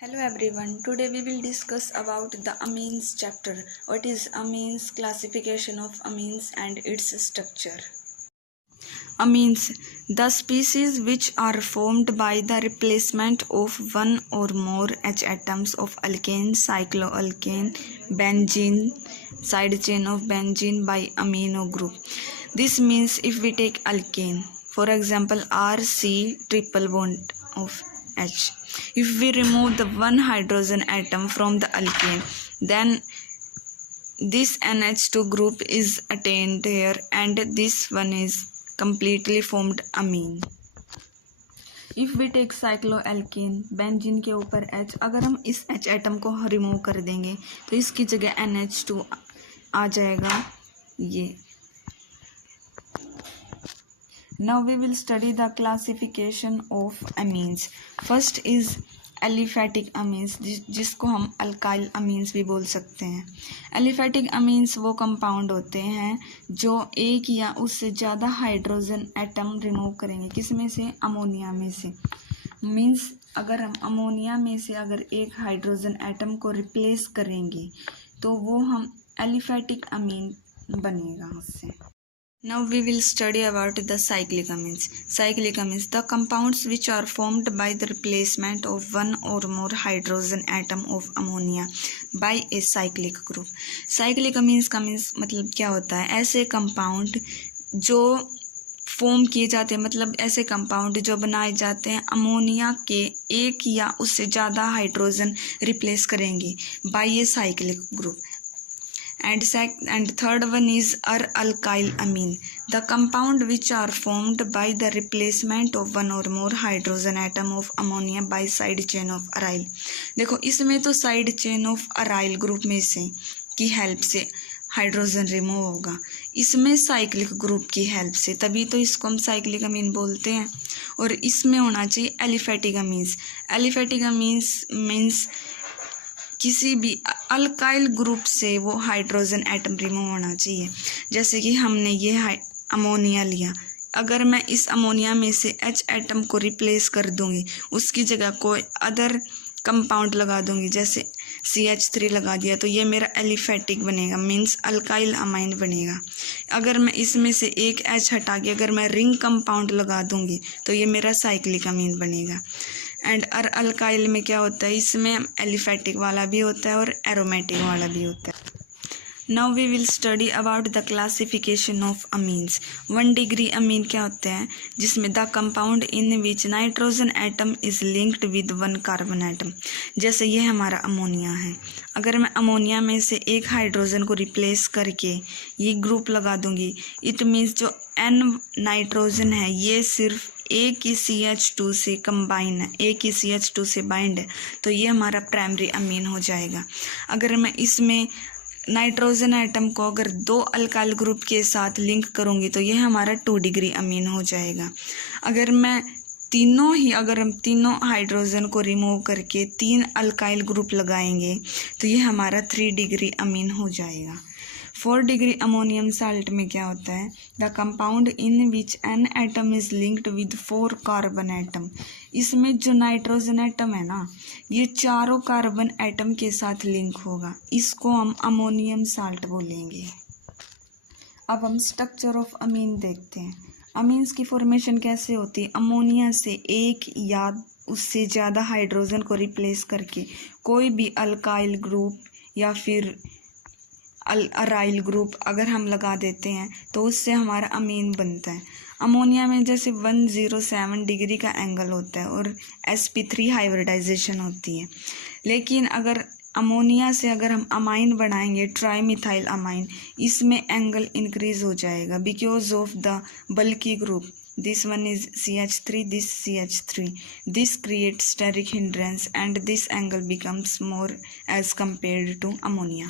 Hello everyone, today we will discuss about the amines chapter. What is amines, classification of amines and its structure. Amines, the species which are formed by the replacement of one or more H atoms of alkane, cycloalkane, benzene, side chain of benzene by amino group. This means if we take alkane, for example RC triple bond of H. If we remove the one hydrogen atom from the alkane, then this NH2 group is attained here and this one is completely formed amine. If we take cycloalkane, benzene के ऊपर H, अगर हम इस H atom को remove कर देंगे तो इसकी जगह NH2 आ जाएगा ये. Now we will study the classification of amines. First is aliphatic amines, जिसको हम अल्काइल अमीन्स भी बोल सकते हैं. एलिफेटिक अमीन्स वो कंपाउंड होते हैं जो एक या उससे ज़्यादा हाइड्रोजन एटम रिमूव करेंगे. किस में से? अमोनिया में से. मीन्स अगर हम अमोनिया में से अगर एक हाइड्रोजन एटम को रिप्लेस करेंगे तो वो हम एलिफेटिक अमीन बनेगा उससे. Now we will study about the cyclic amines. Cyclic amines, the compounds which are formed by the replacement of one or more hydrogen atom of ammonia by a cyclic group. Cyclic amines का means मतलब क्या होता है? ऐसे compound जो form किए जाते हैं, मतलब ऐसे कंपाउंड जो बनाए जाते हैं अमोनिया के एक या उससे ज़्यादा हाइड्रोजन रिप्लेस करेंगे by a cyclic group. And third one is alkyl amine, the compound which are formed by the replacement of one or more hydrogen atom of ammonia by side chain of aryl. देखो इसमें तो side chain of aryl group में से की help से hydrogen remove होगा, इसमें cyclic group की हेल्प से, तभी तो इसको हम साइक्लिक अमीन बोलते हैं. और इसमें होना चाहिए aliphatic amines. Aliphatic amines means किसी भी अल्काइल ग्रुप से वो हाइड्रोजन एटम रिमूव होना चाहिए. जैसे कि हमने ये अमोनिया लिया, अगर मैं इस अमोनिया में से H एटम को रिप्लेस कर दूंगी, उसकी जगह कोई अदर कंपाउंड लगा दूंगी, जैसे CH3 लगा दिया, तो ये मेरा एलिफेटिक बनेगा, मीन्स अल्काइल अमाइन बनेगा. अगर मैं इसमें से एक H हटा के अगर मैं रिंग कंपाउंड लगा दूंगी तो ये मेरा साइक्लिक अमीन बनेगा. एंड अल्काइल में क्या होता है? इसमें एलिफेटिक वाला भी होता है और एरोमेटिक वाला भी होता है. Now we will study about the classification of amines. 1 degree amine क्या होते हैं? जिसमें the compound in which nitrogen atom is linked with 1 carbon atom. जैसे ये हमारा अमोनिया है, अगर मैं अमोनिया में से एक हाइड्रोजन को रिप्लेस करके ये ग्रुप लगा दूंगी, इट मीन्स जो N नाइट्रोजन है ये सिर्फ एक ही CH2 से कंबाइन है, एक ही CH2 से बाइंड है, तो ये हमारा प्राइमरी अमीन हो जाएगा. अगर मैं इसमें नाइट्रोजन एटम को अगर 2 अल्काइल ग्रुप के साथ लिंक करूँगी तो ये हमारा 2 डिग्री अमीन हो जाएगा. अगर हम तीनों हाइड्रोजन को रिमूव करके 3 अल्काइल ग्रुप लगाएंगे तो ये हमारा 3 डिग्री अमीन हो जाएगा. 4 डिग्री अमोनियम साल्ट में क्या होता है? The compound in which N atom is linked with 4 carbon atom. इसमें जो नाइट्रोजन एटम है ना, ये चारों कार्बन एटम के साथ लिंक होगा, इसको हम अमोनियम साल्ट बोलेंगे. अब हम स्ट्रक्चर ऑफ अमीन देखते हैं. अमीन्स की फॉर्मेशन कैसे होती है? अमोनिया से एक या उससे ज़्यादा हाइड्रोजन को रिप्लेस करके कोई भी अल्काइल ग्रुप या फिर अराइल ग्रुप अगर हम लगा देते हैं तो उससे हमारा अमीन बनता है. अमोनिया में जैसे 107 डिग्री का एंगल होता है और sp3 हाइब्रिडाइजेशन होती है. लेकिन अगर अमोनिया से अगर हम अमाइन बनाएंगे, ट्राईमिथाइल अमाइन, इसमें एंगल इंक्रीज हो जाएगा because of the bulky group. This one is CH3, this CH3. This creates steric hindrance and this angle becomes more as compared to ammonia.